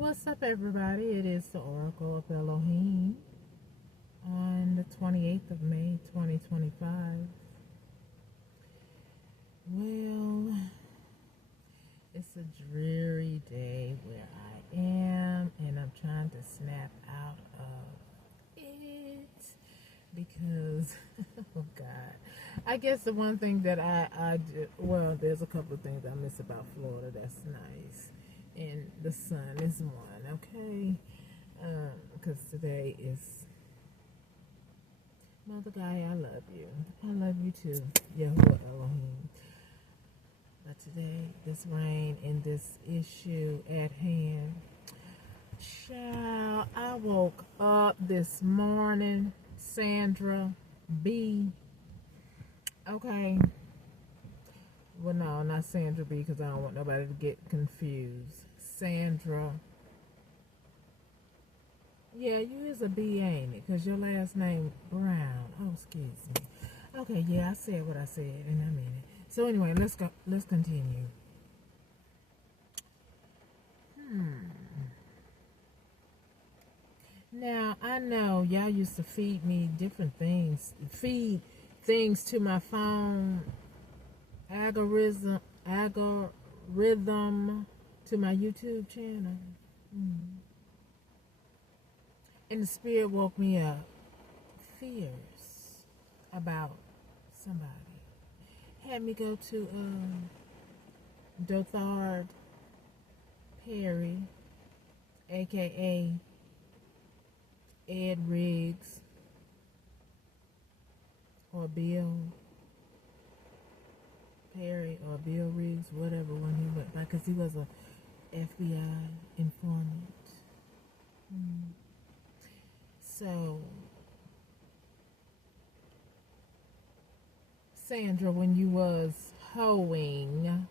What's up, everybody? It is the Oracle of Elohim on the 28th of May, 2025. Well, it's a dreary day where I am, and I'm trying to snap out of it because, oh God. I guess the one thing that I do, well, there's a couple of things I miss about Florida that's nice. And the sun is one, okay? Because today is Mother Guy, I love you. I love you too, Yahuwah Elohim. But today, this rain and this issue at hand, child, I woke up this morning, Sandra B. Okay. Well, no, not Sandra B, because I don't want nobody to get confused. Sandra. Yeah, you is a B, ain't it? Because your last name Brown. Oh, excuse me. Okay, yeah, I said what I said, and I mean it. So anyway, let's go. Let's continue. Now, I know y'all used to feed me different things. Feed things to my phone. Algorithm to my YouTube channel. And the spirit woke me up. Fears about somebody. Had me go to Dothard Perry, aka Ed Riggs, or Bill Perry, or Bill Riggs, whatever one he went by, because he was a FBI informant. So, Sandra, when you was hoeing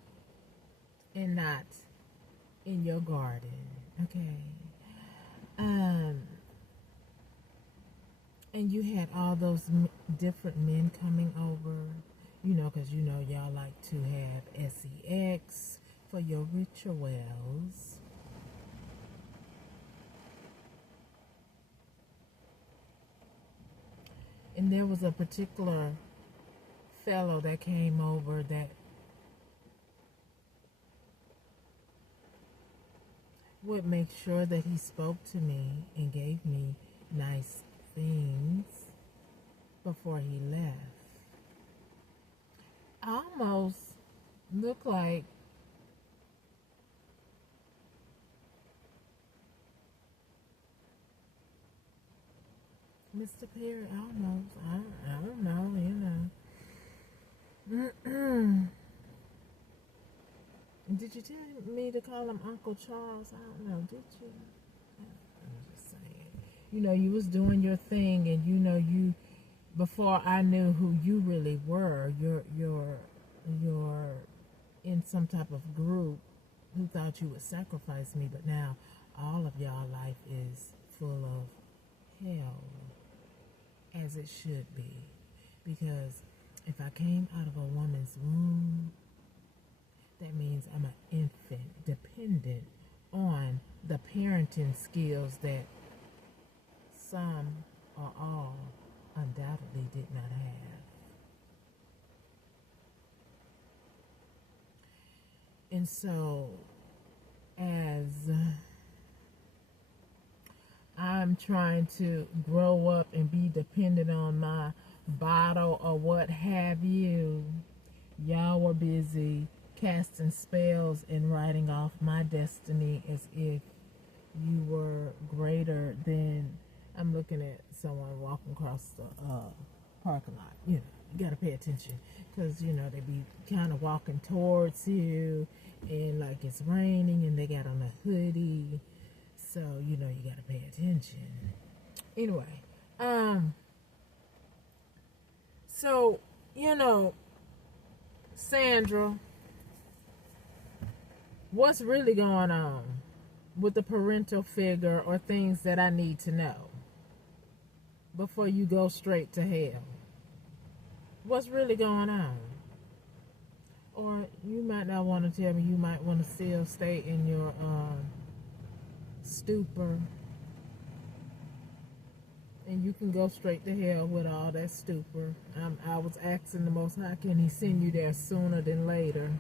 and not in your garden, okay, and you had all those different men coming over, you know, because you know y'all like to have sex for your rituals. And there was a particular fellow that came over that would make sure that he spoke to me and gave me nice things before he left. I almost looked like Mr. Perry, almost. I don't know, you know. Did you tell me to call him Uncle Charles? I don't know, did you? I'm just saying. You know, you was doing your thing, and you know, you, before I knew who you really were, you're in some type of group who thought you would sacrifice me, but now all of y'all life is full of hell, as it should be. Because if I came out of a woman's womb, that means I'm an infant, dependent on the parenting skills that some or all undoubtedly did not have. And so, as I'm trying to grow up and be dependent on my bottle or what have you, y'all were busy casting spells and writing off my destiny as if you were greater than. I'm looking at someone walking across the parking lot. You know, you got to pay attention, because you know they be kind of walking towards you, and like it's raining and they got on a hoodie, so you know you got to pay attention. Anyway, so you know, Sandra, what's really going on with the parental figure, or things that I need to know before you go straight to hell? What's really going on? Or you might not want to tell me. You might want to still stay in your stupor. And you can go straight to hell with all that stupor. I was asking the Most High, can he send you there sooner than later?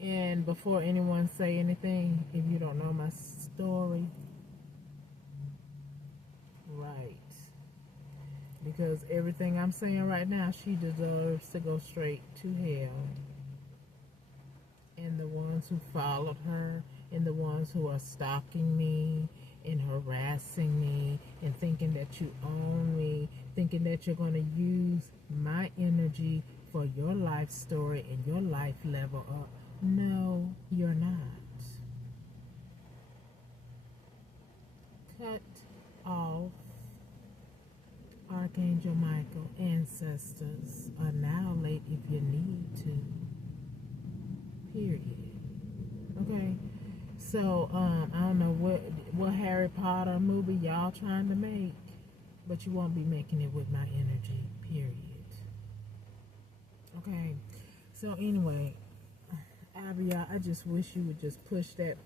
And before anyone say anything, if you don't know my story, right, because everything I'm saying right now, she deserves to go straight to hell. And the ones who followed her, and the ones who are stalking me and harassing me and thinking that you own me, thinking that you're going to use my energy for your life story and your life level up. No, you're not. Cut off. Archangel Michael, ancestors, annihilate if you need to. Period. Okay? So, I don't know what Harry Potter movie y'all trying to make, but you won't be making it with my energy. Period. Okay? So, anyway, Abia, I just wish you would just push that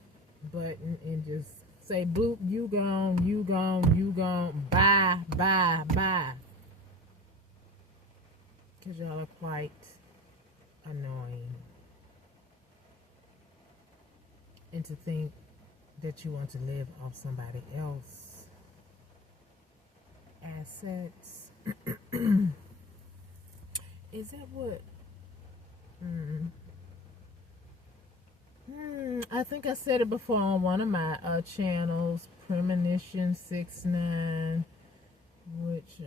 button and just say, bloop, you gone, you gone, you gone, bye, bye, bye. Because y'all are quite annoying. And to think that you want to live off somebody else's assets. Is that what? I think I said it before on one of my channels, Premonition 69, which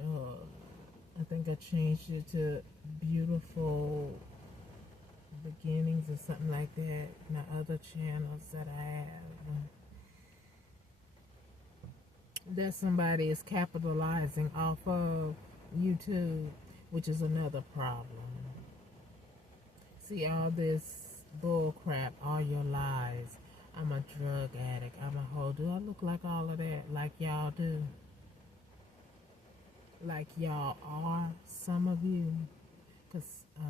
I think I changed it to Beautiful Beginnings or something like that. My other channels that I have, that somebody is capitalizing off of YouTube, which is another problem. See, all this bull crap, all your lies. I'm a drug addict, I'm a hoe. Do I look like all of that? Like y'all do? Like y'all are, some of you? Because I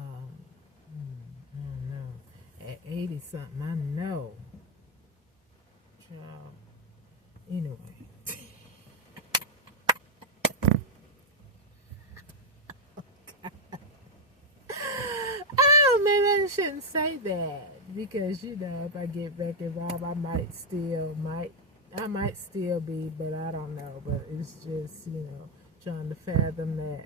don't know, at 80 something, I know, child. Anyway. Oh, maybe I shouldn't say that, because you know, if I get back involved, I might still be, but I don't know. But it's just, you know, trying to fathom that.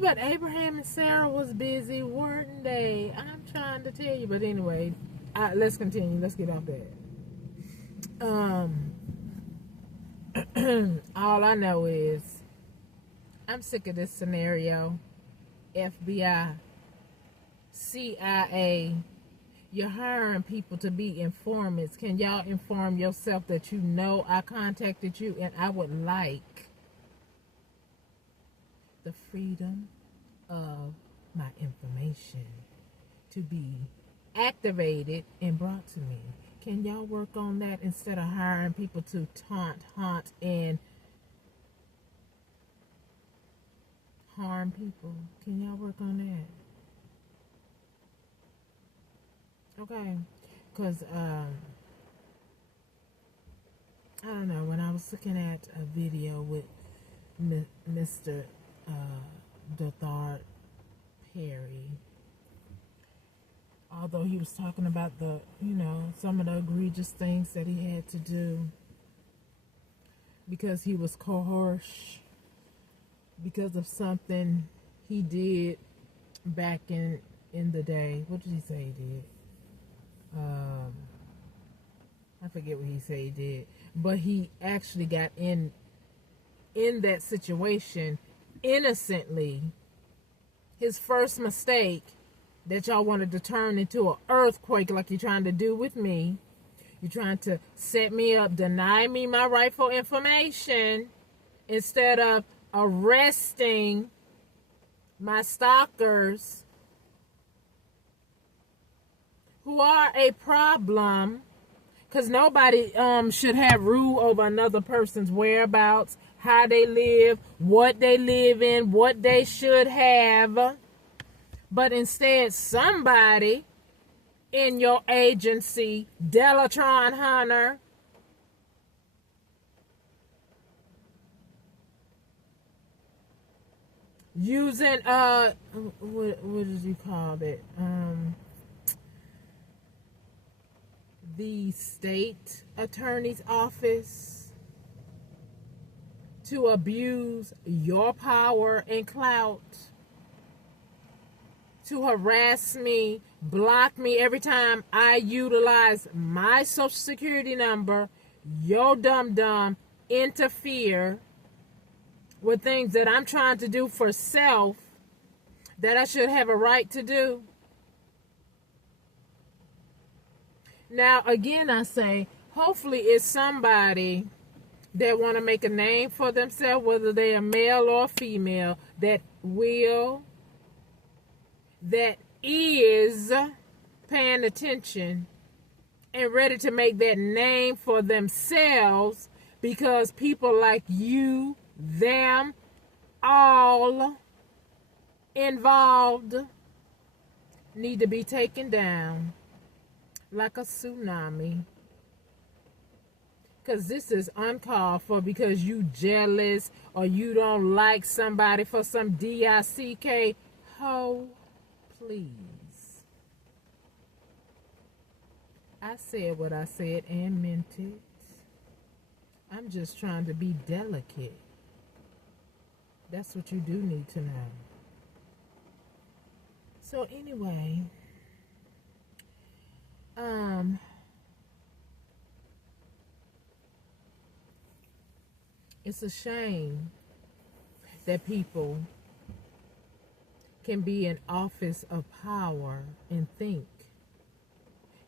But Abraham and Sarah was busy, weren't they? I'm trying to tell you. But anyway, let's continue. Let's get off that. All I know is I'm sick of this scenario. FBI, CIA, you're hiring people to be informants. Can y'all inform yourself that you know I contacted you and I would like the freedom of my information to be activated and brought to me? Can y'all work on that instead of hiring people to haunt, and harm people? Can y'all work on that? Okay, because I don't know, when I was looking at a video with Mr. Dothard Perry, although he was talking about the, you know, some of the egregious things that he had to do because he was coerced because of something he did back in the day. What did he say he did? I forget what he said he did, but he actually got in that situation innocently. His first mistake that y'all wanted to turn into an earthquake like you're trying to do with me. You're trying to set me up, deny me my rightful information instead of arresting my stalkers who are a problem, because nobody should have rule over another person's whereabouts, how they live, what they live in, what they should have, But instead, somebody in your agency, Delatron Hunter, using what did you call it? The state attorney's office to abuse your power and clout, to harass me, block me every time I utilize my social security number, your dum-dum interfere with things that I'm trying to do for self that I should have a right to do. Now, again, I say, hopefully it's somebody that want to make a name for themselves, whether they're male or female, that is paying attention and ready to make that name for themselves, because people like you, them, all involved need to be taken down like a tsunami. Because this is uncalled for, because you jealous or you don't like somebody for some DICK. Ho, please. I said what I said and meant it. I'm just trying to be delicate. That's what you do need to know. So anyway, it's a shame that people can be in office of power and think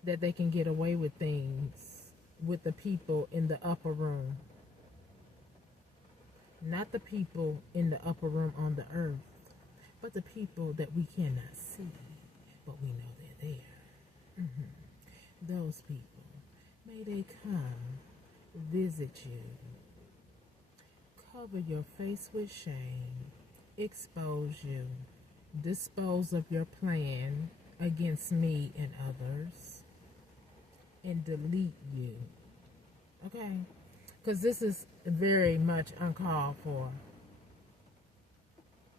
that they can get away with things with the people in the upper room. Not the people in the upper room on the earth, but the people that we cannot see, but we know they're there. Those people, may they come visit you, cover your face with shame, expose you, dispose of your plan against me and others, and delete you. Okay? Because this is very much uncalled for.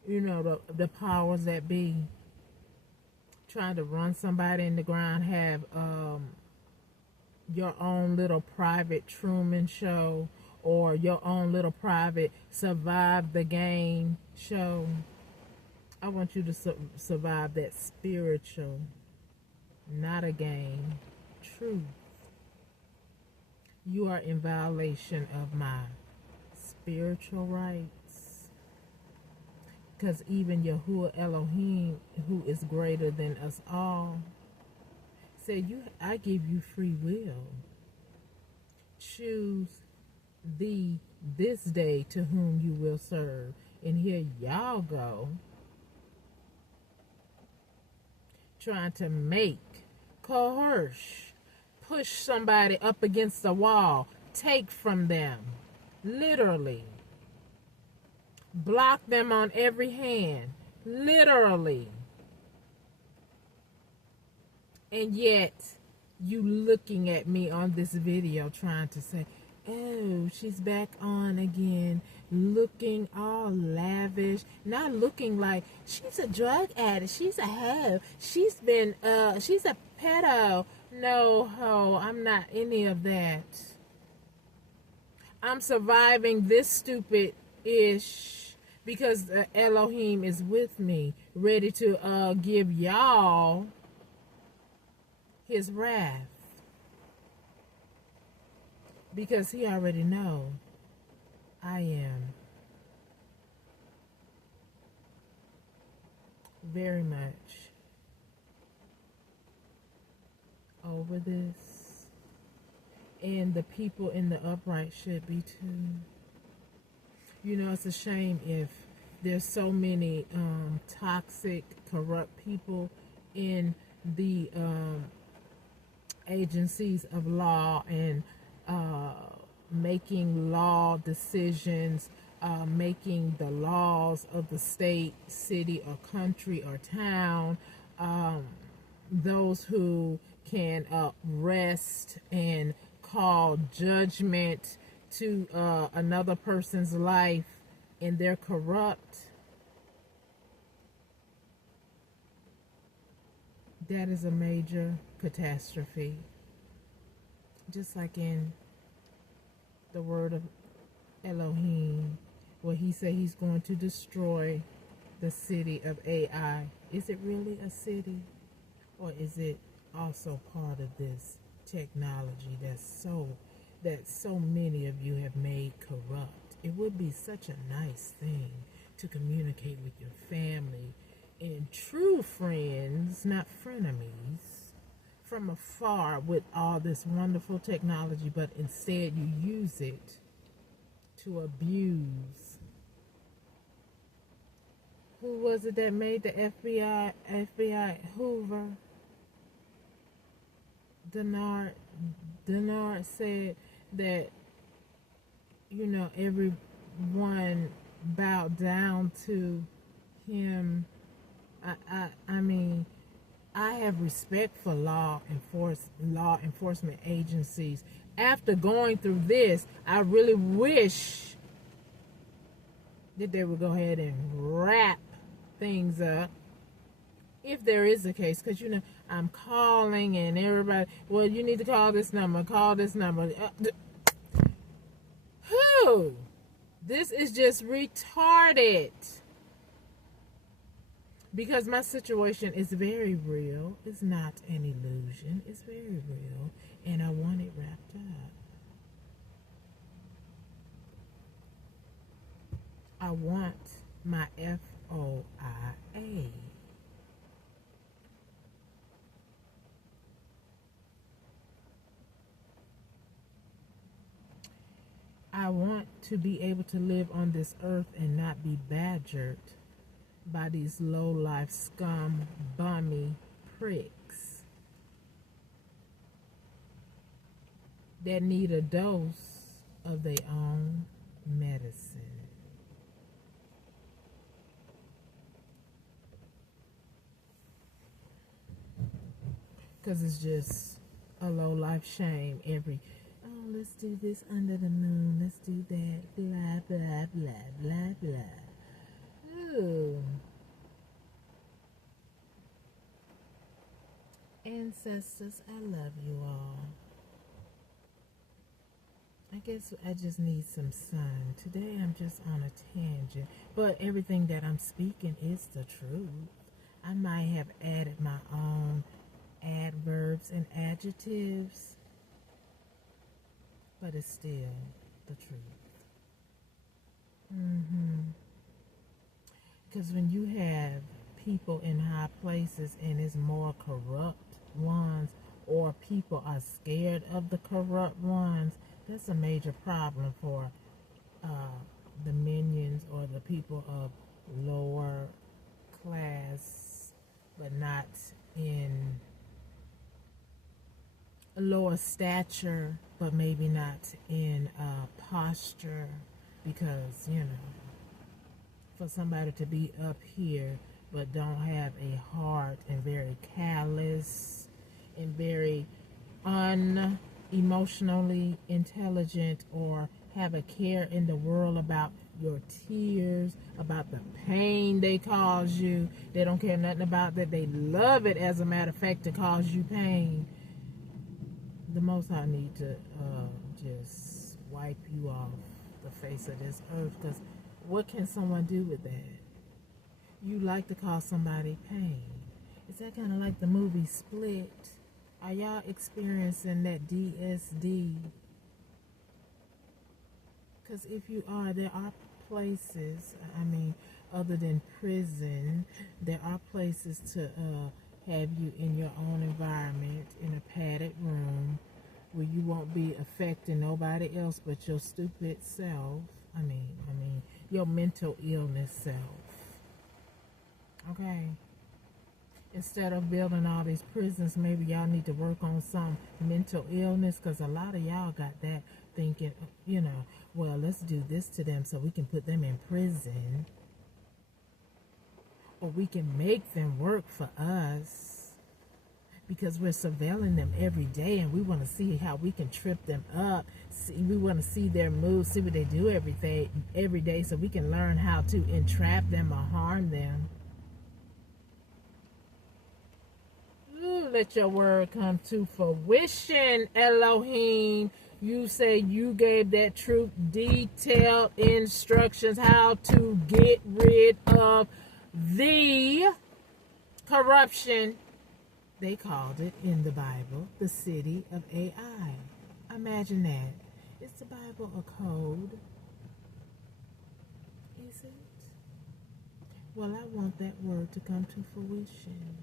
You know, the powers that be trying to run somebody in the ground, have your own little private Truman Show or your own little private Survive the Game show. I want you to survive that spiritual, not a game, truth. You are in violation of my spiritual rights. Because even Yahuwah Elohim, who is greater than us all, said, I give you free will. Choose thee this day to whom you will serve. And here y'all go, trying to coerce, push somebody up against the wall, take from them, literally. Block them on every hand, literally. And yet, you looking at me on this video trying to say, oh, she's back on again, looking all lavish, not looking like she's a drug addict, she's a hoe, she's a pedo. No, ho, I'm not any of that. I'm surviving this stupid-ish because Elohim is with me, ready to give y'all his wrath. Because he already know I am very much over this. And the people in the upright should be too. You know, it's a shame if there's so many toxic, corrupt people in the agencies of law and making law decisions, making the laws of the state, city, or country or town, those who can rest and call judgment to another person's life, and they're corrupt. That is a major catastrophe. Just like in the word of Elohim, where he said he's going to destroy the city of Ai. Is it really a city? Or is it also part of this technology that so many of you have made corrupt? It would be such a nice thing to communicate with your family and true friends, not frenemies, from afar with all this wonderful technology, but instead you use it to abuse. Who was it that made the FBI Hoover? Denard said that, everyone bowed down to him. I mean, I have respect for law enforcement agencies. After going through this, I really wish that they would go ahead and wrap things up, if there is a case, because I'm calling and everybody, well, you need to call this number. Who? This is just retarded. Because my situation is very real. It's not an illusion. It's very real. And I want it wrapped up. I want my FOIA. I want to be able to live on this earth and not be badgered by these low-life scum bummy pricks that need a dose of their own medicine. Because it's just a low-life shame. Let's do this under the moon, let's do that, blah, blah, blah, blah, blah. Ooh. Ancestors, I love you all. I guess I just need some sun. Today I'm just on a tangent, but everything that I'm speaking is the truth. I might have added my own adverbs and adjectives, but it's still the truth. Because when you have people in high places and it's more corrupt ones, or people are scared of the corrupt ones, that's a major problem for the minions or the people of lower class, but not in lower stature, but maybe not in posture, because for somebody to be up here but don't have a heart and very callous and very unemotionally intelligent, or have a care in the world about your tears, about the pain they cause you. They don't care nothing about that. They love it, as a matter of fact, to cause you pain. The Most High need to just wipe you off the face of this earth, because what can someone do with that? You like to cause somebody pain. Is that kind of like the movie Split? Are y'all experiencing that DSD? Because if you are, there are places, other than prison, there are places to have you in your own environment, in a padded room, where you won't be affecting nobody else but your stupid self. Your mental illness self. Okay? Instead of building all these prisons, maybe y'all need to work on some mental illness, because a lot of y'all got that thinking, well, let's do this to them so we can put them in prison, or we can make them work for us, because we're surveilling them every day and we want to see how we can trip them up. We want to see their moves, see what they do every day, so we can learn how to entrap them or harm them. Ooh, let your word come to fruition, Elohim. You say you gave that troop detailed instructions how to get rid of the corruption. They called it in the Bible the city of AI. Imagine that. Is the Bible a code? Is it? Well, I want that word to come to fruition,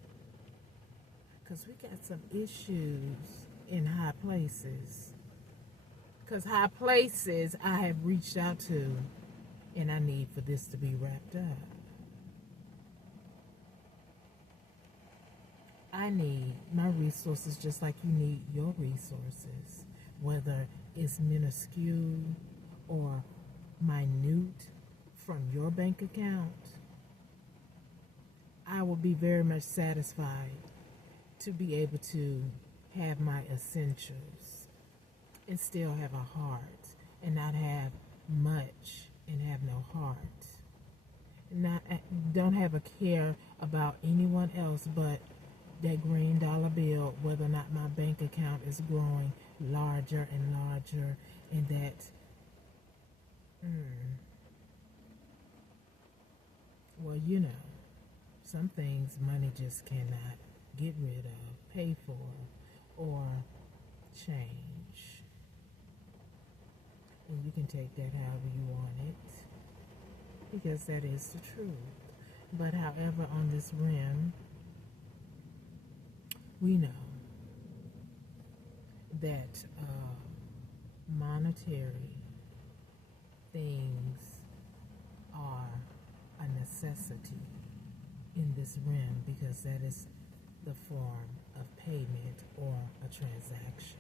because we got some issues in high places. Because high places I have reached out to, and I need for this to be wrapped up. I need my resources just like you need your resources, whether it's minuscule or minute from your bank account. I will be very much satisfied to be able to have my essentials and still have a heart, and not have much and have no heart. Don't have a care about anyone else but that green dollar bill, whether or not my bank account is growing larger and larger, and that well, some things money just cannot get rid of, pay for, or change. And you can take that however you want it, because that is the truth. But however, on this rim, we know that monetary things are a necessity in this rim, because that is the form of payment or a transaction.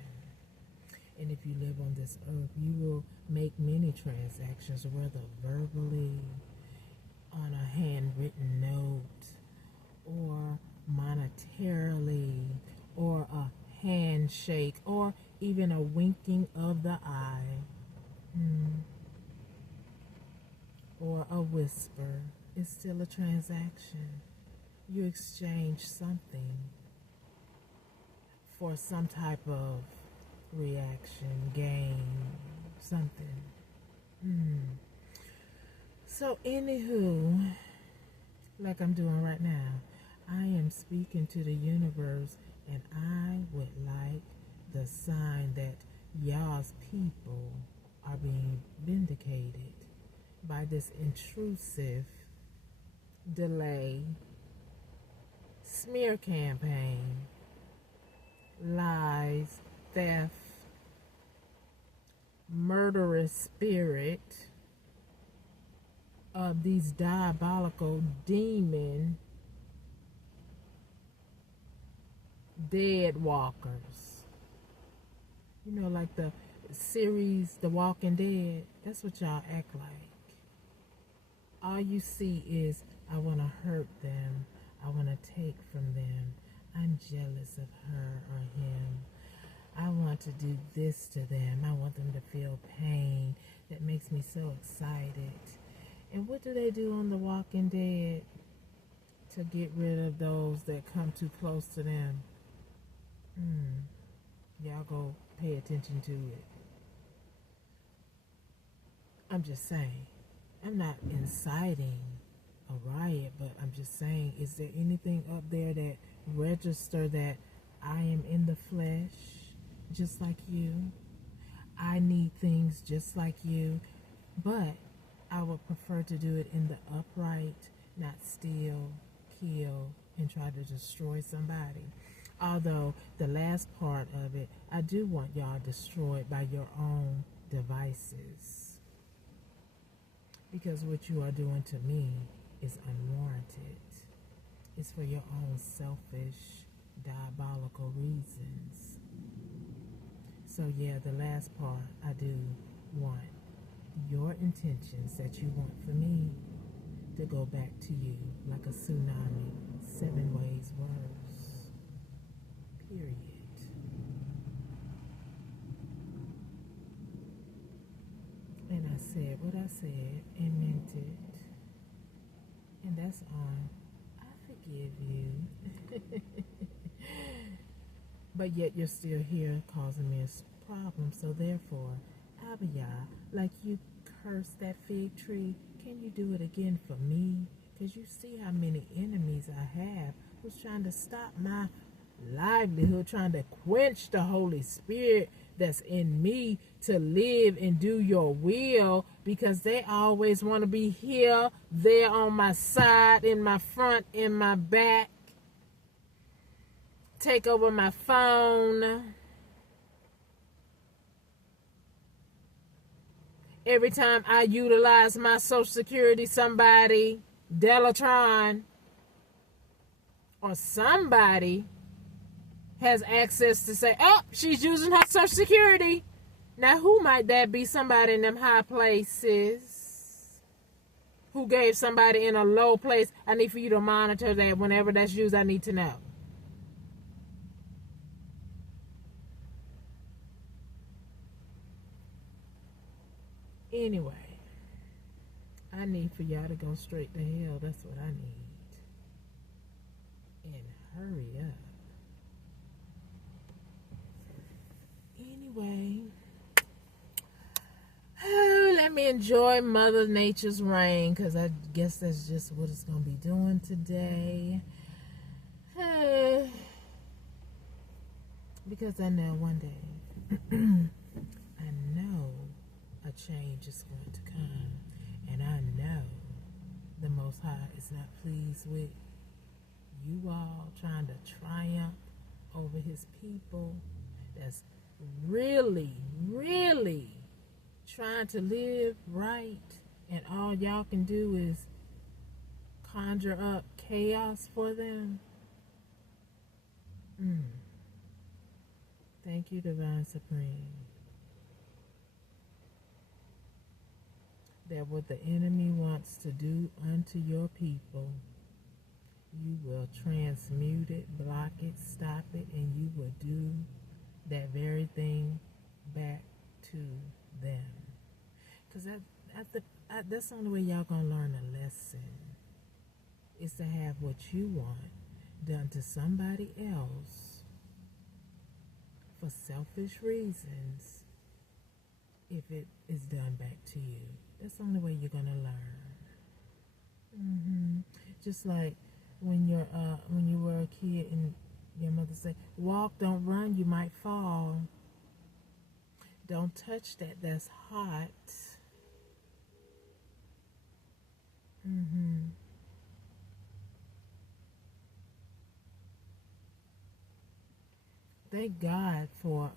And if you live on this earth, you will make many transactions, whether verbally, on a handwritten note, or monetarily, or a handshake, or even a winking of the eye, or a whisper. It's still a transaction. You exchange something for some type of reaction, gain, something. So anywho, like I'm doing right now, I am speaking to the universe, and I would like the sign that y'all's people are being vindicated by this intrusive delay, smear campaign, lies, theft, murderous spirit of these diabolical demon dead walkers. Like the series The Walking Dead. That's what y'all act like. All you see is, I want to hurt them, I want to take from them, I'm jealous of her or him, I want to do this to them, I want them to feel pain. That makes me so excited. And what do they do on The Walking Dead to get rid of those that come too close to them? Y'all go pay attention to it. I'm just saying. I'm not inciting a riot, but I'm just saying, is there anything up there that register that I am in the flesh just like you? I need things just like you, but I would prefer to do it in the upright, not steal, kill, and try to destroy somebody. Although the last part of it, I do want y'all destroyed by your own devices. Because what you are doing to me is unwarranted. It's for your own selfish, diabolical reasons. So yeah, the last part, I do want your intentions that you want for me to go back to you like a tsunami, 7 ways worse. Period. And I said what I said and meant it. And that's on. I forgive you. But yet you're still here causing me a problem. So therefore, Abiyah, like you cursed that fig tree, can you do it again for me? Because you see how many enemies I have who's trying to stop my livelihood, trying to quench the Holy Spirit that's in me to live and do your will, because they always want to be here, there on my side, in my front, in my back, take over my phone. Every time I utilize my Social Security, somebody, Delatron, or somebody has access to say, oh, she's using her Social Security. Now, who might that be? Somebody in them high places who gave somebody in a low place. I need for you to monitor that. Whenever that's used, I need to know. Anyway, I need for y'all to go straight to hell. That's what I need. And hurry up. Anyway, let me enjoy Mother Nature's rain, because I guess that's just what it's going to be doing today. Because I know one day, I know a change is going to come. And I know the Most High is not pleased with you all trying to triumph over his people that's really, really trying to live right, and all y'all can do is conjure up chaos for them. Thank you, Divine Supreme. That what the enemy wants to do unto your people, you will transmute it, block it, stop it, and you will do that very thing back to them. Because that's the only way y'all gonna learn a lesson, is to have what you want done to somebody else for selfish reasons, if it is done back to you. That's the only way you're gonna learn. Just like when you were a kid and your mother said, walk, don't run, you might fall. Don't touch that, that's hot. Thank God for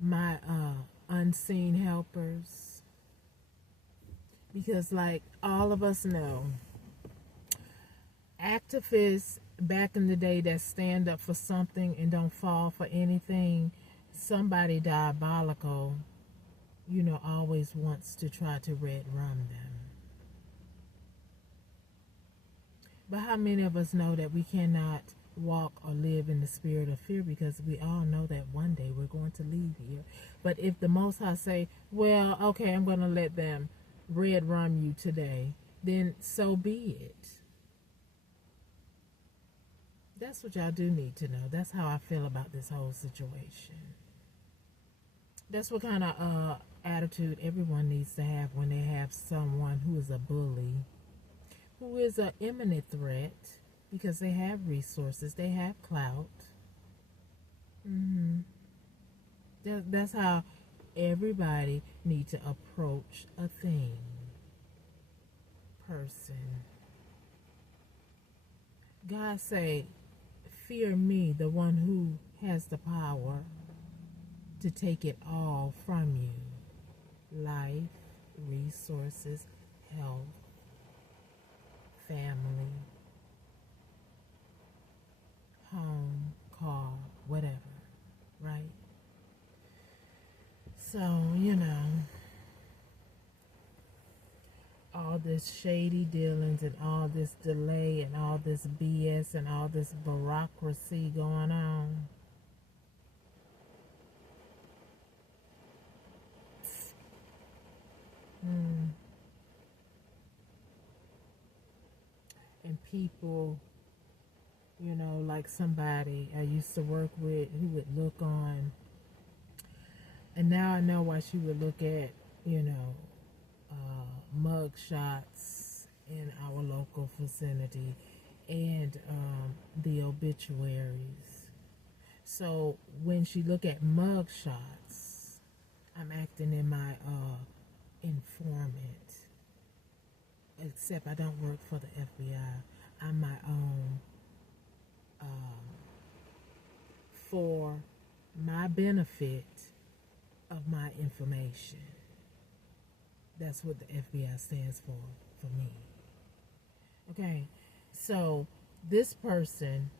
my unseen helpers. Because like all of us know, activists back in the day that stand up for something and don't fall for anything, somebody diabolical, always wants to try to red rum them. But how many of us know that we cannot walk or live in the spirit of fear, because we all know that one day we're going to leave here? But if the Most High say, well, okay, I'm going to let them red rum you today, then so be it. That's what y'all do need to know. That's how I feel about this whole situation. That's what kind of attitude everyone needs to have when they have someone who is a bully, who is an imminent threat, because they have resources, they have clout. That's how everybody needs to approach a thing, person. God say, fear me, the one who has the power to take it all from you. Life, resources, health, family, home, car, whatever, right? So, all this shady dealings and all this delay and all this BS and all this bureaucracy going on. And people, like somebody I used to work with who would look on, and now I know why she would look at, mug shots in our local vicinity and the obituaries. So when she look at mug shots, I'm acting in my informant. Except I don't work for the FBI. I'm my own. For my benefit of my information. That's what the FBI stands for me. Okay, so this person,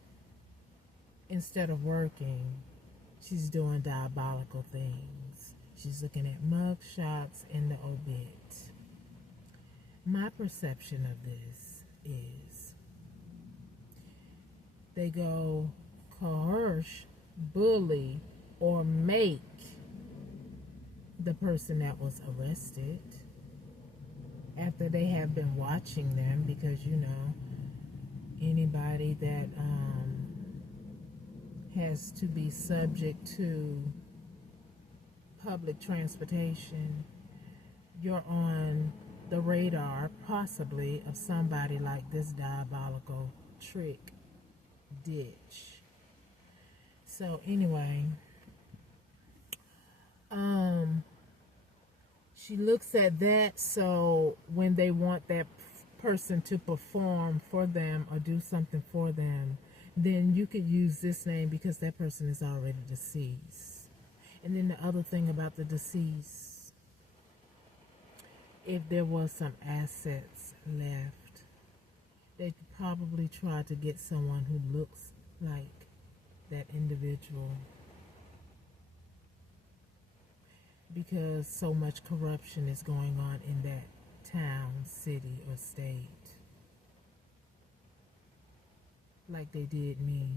instead of working, she's doing diabolical things. She's looking at mug shots in the obit. My perception of this is they go coerce, bully, or make the person that was arrested after they have been watching them, because anybody that has to be subject to public transportation, you're on the radar possibly of somebody like this diabolical trick ditch. So anyway, she looks at that, so when they want that person to perform for them or do something for them, then you could use this name because that person is already deceased. And then the other thing about the deceased, if there was some assets left, they'd probably try to get someone who looks like that individual, because so much corruption is going on in that town, city, or state. Like they did me.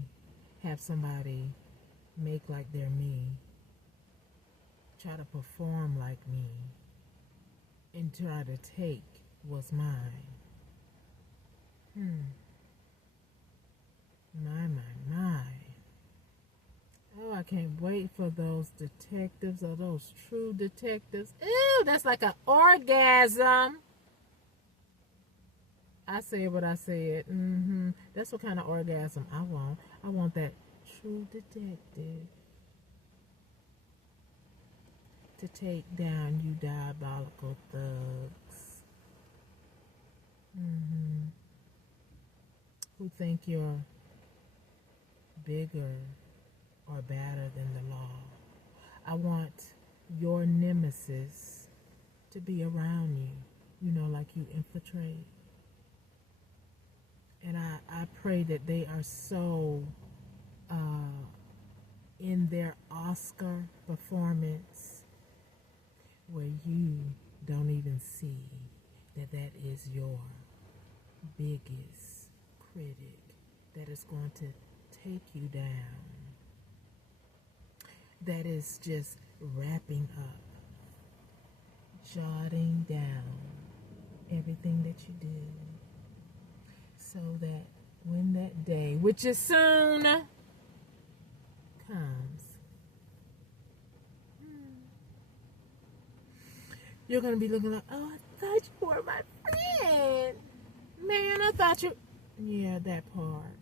Have somebody make like they're me, try to perform like me, and try to take what's mine. My. Oh, I can't wait for those detectives, or those true detectives. Ew, that's like an orgasm. I said what I said. That's what kind of orgasm I want. I want that true detective to take down you diabolical thugs. Who think you're bigger or badder than the law. I want your nemesis to be around you, like you infiltrate. And I pray that they are so in their Oscar performance where you don't even see that is your biggest critic that is going to take you down, that is just wrapping up, jotting down everything that you did, so that when that day, which is soon, comes, you're going to be looking like, oh, I thought you were my friend. Man, I thought you... Yeah, that part.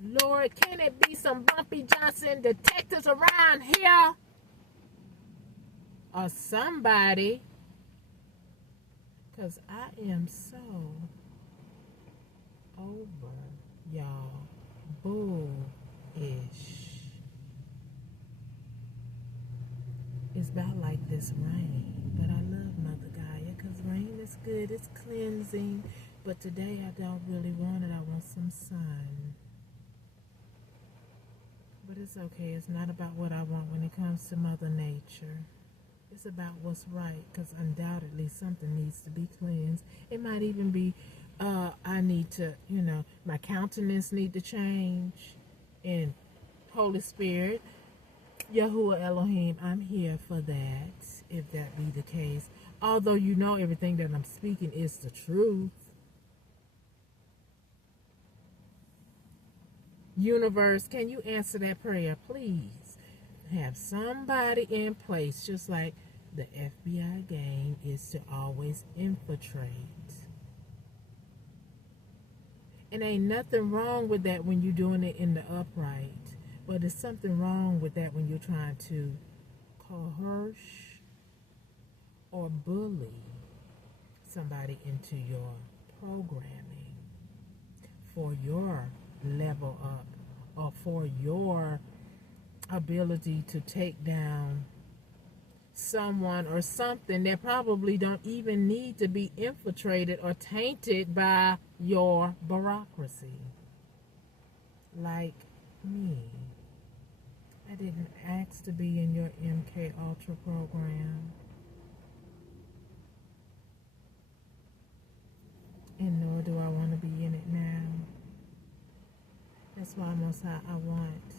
Lord, can it be some Bumpy Johnson detectives around here? Or somebody. Because I am so over y'all bullish. It's about like this rain. But I love Mother Gaia because rain is good. It's cleansing. But today I don't really want it. I want some sun. But it's it's okay. It's not about what I want when it comes to Mother Nature. It's about what's right, because undoubtedly something needs to be cleansed. It might even be, I need to, my countenance need to change. And Holy Spirit, Yahuwah Elohim, I'm here for that, if that be the case. Although everything that I'm speaking is the truth. Universe, can you answer that prayer, please? Have somebody in place, just like the FBI game is to always infiltrate. And ain't nothing wrong with that when you're doing it in the upright. But there's something wrong with that when you're trying to coerce or bully somebody into your programming for your level up or for your ability to take down someone or something that probably don't even need to be infiltrated or tainted by your bureaucracy. Like me. I didn't ask to be in your MK Ultra program. And nor do I want to be in it now. That's why, Most High, I want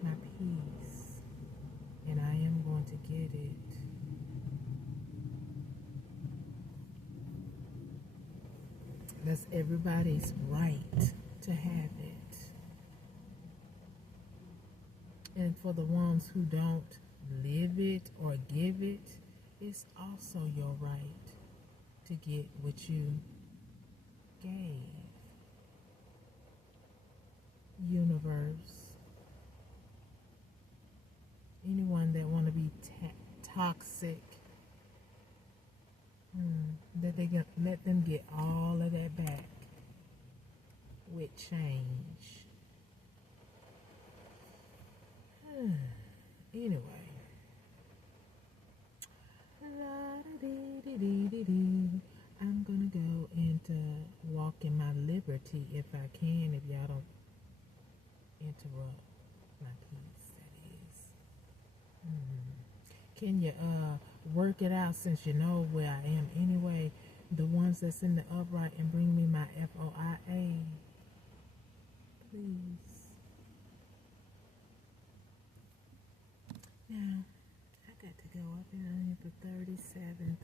my peace. And I am going to get it. That's everybody's right to have it. And for the ones who don't live it or give it, it's also your right to get what you gave. Universe. Anyone that want to be toxic, that they can let them get all of that back with change. Anyway, I'm gonna go and walk in my liberty if I can, if y'all don't interrupt my peace, that is. Can you work it out, since you know where I am anyway, the ones that's in the upright, and bring me my FOIA, please? Now, I got to go. I've been on here for 37